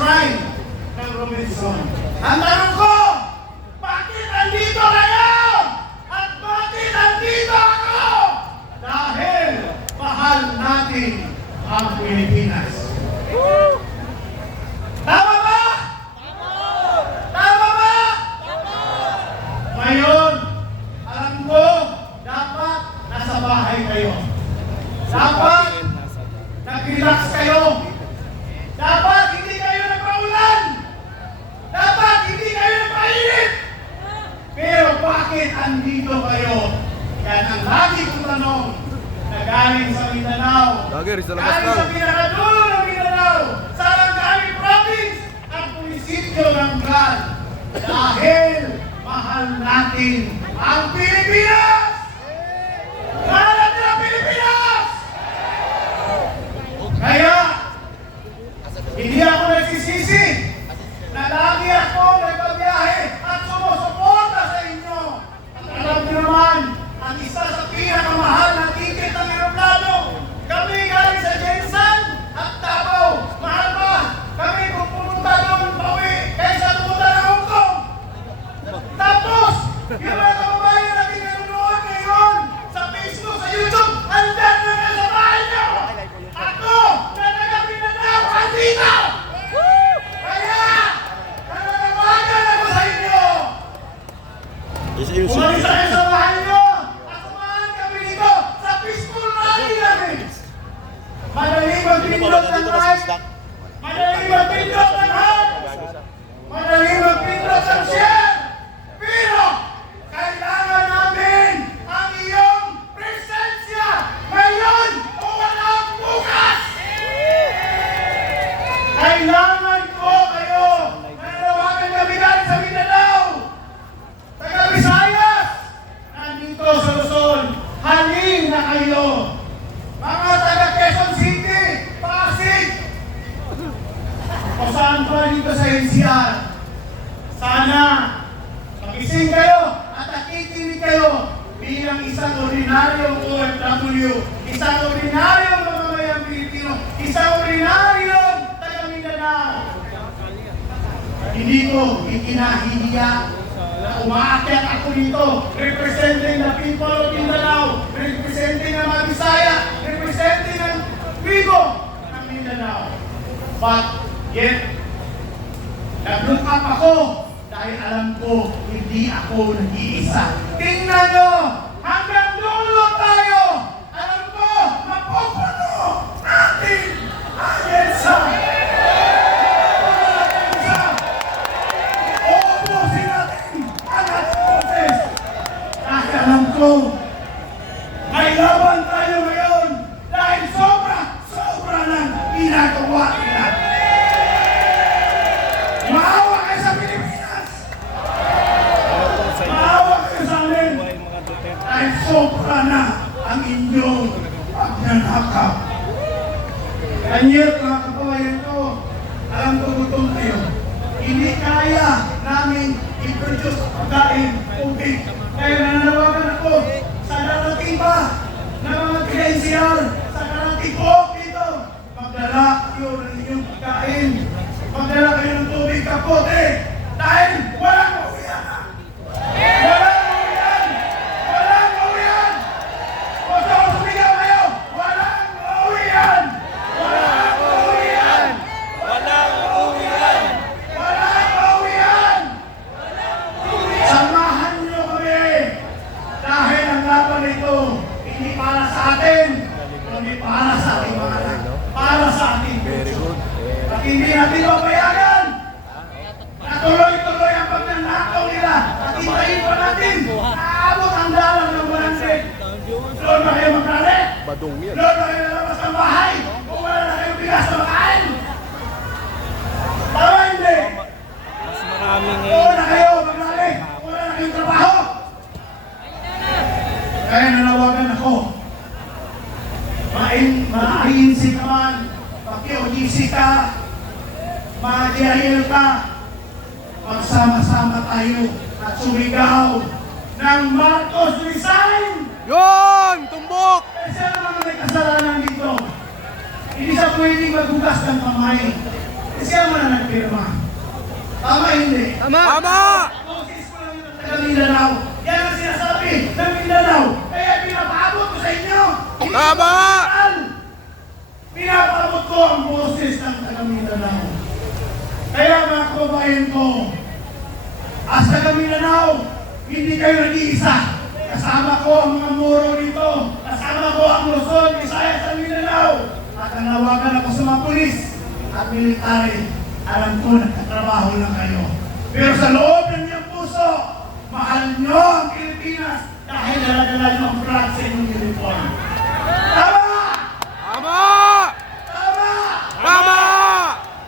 shrine ng Robinson. Ang tanong ko, bakit andito kayo? At bakit andito ako? Dahil mahal natin ang Pilipinas. Tama ba? Tama ba? Ngayon, alam ko, dapat nasa bahay kayo. Dapat nag-relax kayo. Dapat hindi kayo nagpaulan. Dapat hindi kayo nagpainit. Pero bakit andito kayo? Yan ang lagi kong tanong na galing sa Mindanao. Galing sa pinakadulo ng Mindanao. Sa Langkawi Province, ang munisipyo ng Gran. Dahil mahal natin ang Pilipinas! Mahal natin ang Pilipinas! Kaya, hindi ako nagsisisi na lagi ako nagbabiyahe at sumusuporta sa inyo. At alam niyo naman, ang isa sa pinakamahal na ticket ng aeroplano, kami galing sa Jensen at Davao. Mahal pa, kami kung pumunta doon pauwi kaysa pumunta ng Hong Kong. Tapos, yung mga kababayan natin nanonood ngayon sa Facebook, sa YouTube, andyan na kayo sa bahay niyo. Ako, na taga-Mindanao, andito! Kaya, nananawagan ako sa inyo! Umalis na kayo sa bahay niyo! At samahan kami dito sa peaceful rally namin! Madaling magpindot ng like! Madaling magpindot ng heart! Madaling magpindot ng share! Pero, kailangan namin ang iyong presensya ngayon o walang bukas! Kailangan ko kayo! Nananawagan kami galing sa Mindanao! Taga Visayas! Nandito sa Luzon! Halin na kayo! Mga taga Quezon City! Pasig! O saan pa dito sa NCR? Sana magising kayo at nakikinig kayo bilang isang ordinaryong OFW, isang ordinaryong mamamayang Pilipino, isang ordinaryong taga Mindanao. Hindi ko ikinahihiya na umaakyat ako dito, representing the people of Mindanao, representing ng mga Bisaya, representing ng Bigo ng Mindanao. But yet, nag-look up ako dahil alam ko, hindi ako nag-iisa. Tingnan nyo! Hanggang dulo tayo! Alam ko, mapupuno natin ang EDSA! Uubusin natin ang ating boses! Dahil alam ko, may laban tayo ngayon dahil sobra ng ginagawa nila. Maawa kayo sa Pilipinas! Maawa kayo sa amin! Dahil sobra na ang inyong pagnanakap. Kanyet, mga kababayan ko, alam ko gutom kayo. Hindi kaya namin i-produce pagkain, tubig. Kaya nananawagan ako sa darating pa na mga KNCR, sa darating po dito. Magdala kayo ng inyong pagkain. Magdala kayo ng tubig, kapote. Dahil walang mauwian na. Walang mauwian! Walang mauwian! Basta ko sumigaw kayo, walang mauwian! Walang mauwian! Walang mauwian! Walang mauwian! Samahan niyo kami! Dahil ang laban nito, hindi para sa atin, kundi para sa ating mga anak. Para sa ating future. At hindi natin mapayagan na tuloy-tuloy ang pagnanakaw nila at hintayin pa natin aabot ang dalang ng 100. Doon na kayo magrali? Doon na kayo lalabas ng bahay? Kung wala na kayong bigas na makain? Tama hindi? Mas maraming Doon na kayo magrali? Kung wala na kayong trabaho? Kaya nanawagan ako. Maahinsi naman, pakiodisi ka, Magyahil ka, magsama-sama tayo at sumigaw ng Marcos resign! Yun! Tumbok! Kasi ang mga may kasalanan dito, hindi siya pwedeng maghugas ng kamay. Siya mo na nagpirma. Tama hindi? Tama! Boses ko lang yung taga Mindanao. Yan ang sinasabi ng Mindanao. Kaya pinapaabot ko sa inyo. Tama! Pinapaabot ko ang boses ng taga Mindanao. Kaya mga kababayan ko, as taga Mindanao, hindi kayo nag-iisa. Kasama ko ang mga Moro dito. Kasama ko ang Luzon, Visayas at Mindanao. At nanawagan ako sa mga pulis at military. Alam ko, nagtatrabaho lang kayo. Pero sa loob ng inyong puso, mahal nyo ang Pilipinas dahil dala-dala nyo ang flag sa inyong uniform. Tama! Tama! Tama! Tama!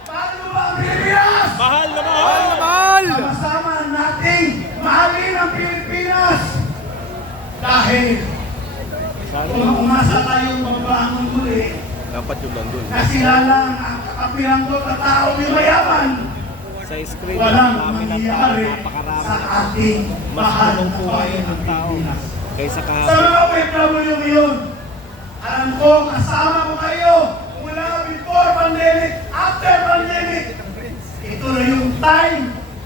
Mahal mo ba ang Pilipinas? Mahal na Mahal mahal! na mahal! Sama-sama nating mahalin ang Pilipinas. Dahil kung umasa tayong magbangon muli, Dapat yung nandun. na sila lang ang kakapiranggot na tao ni mayaman, Sa screen, walang dami ng tao, mangyayari napakarami. sa ating Mas mahal anong na buhay bayan ng tao Pilipinas. kaysa Sa kahapon. mga OFW ngayon, alam ko, kasama ko kayo mula before pandemic, after pandemic. Ito na yung time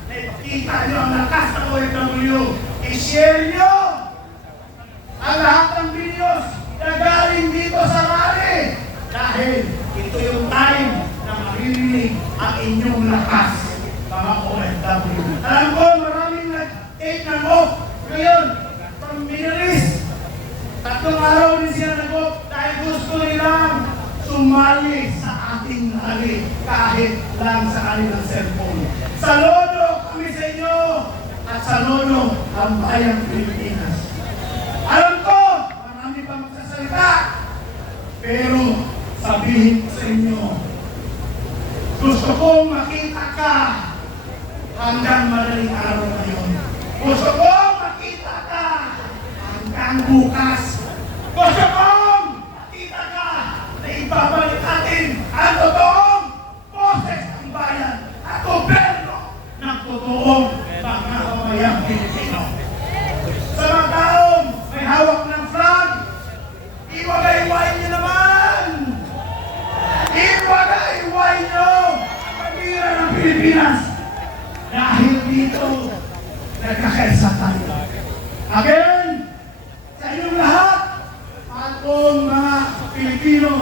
na ipakita nyo ang lakas ng OFW. I-share nyo ang lahat ng videos na galing dito sa rally. Dahil ito yung time na maririnig ang inyong lakas, mga OFW. Alam ko, maraming nag-take ng off ngayon from Middle East. 3 araw din sila nag-off dahil gusto nilang sumali sa ating rally kahit lang sa kanilang cellphone. Saludo kami sa inyo at saludo ang bayang Pilipinas. Alam ko, marami pa magsasalita, pero sabihin ko sa inyo, gusto kong makita ka hanggang madaling araw ngayon. Gusto kong makita ka hanggang bukas. Gusto kong makita ka na ibabalik natin ang totoong boses ng bayan at gobyerno ng totoong mga kamayang Pilipino. Sa mga taong may hawak ng flag, iwagay-iway niyo naman! Iwagay-iway niyo ang bandera ng Pilipinas! Dahil dito, nagkakaisa tayo. Again, sa inyong lahat, atong mga Pilipino,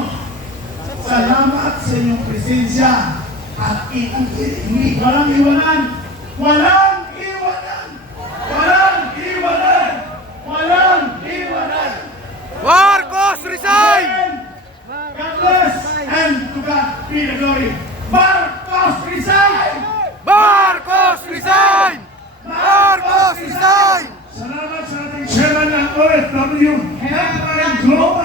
salamat sa inyong presensya at hindi, walang iwanan! Walang iwanan! Walang iwanan! Walang iwanan! Marcos, resign! God bless and to God be the glory. Marcos resign! Marcos, resign! Marcos, resign! Salamat sa ating chairman ng OFW, Health and Global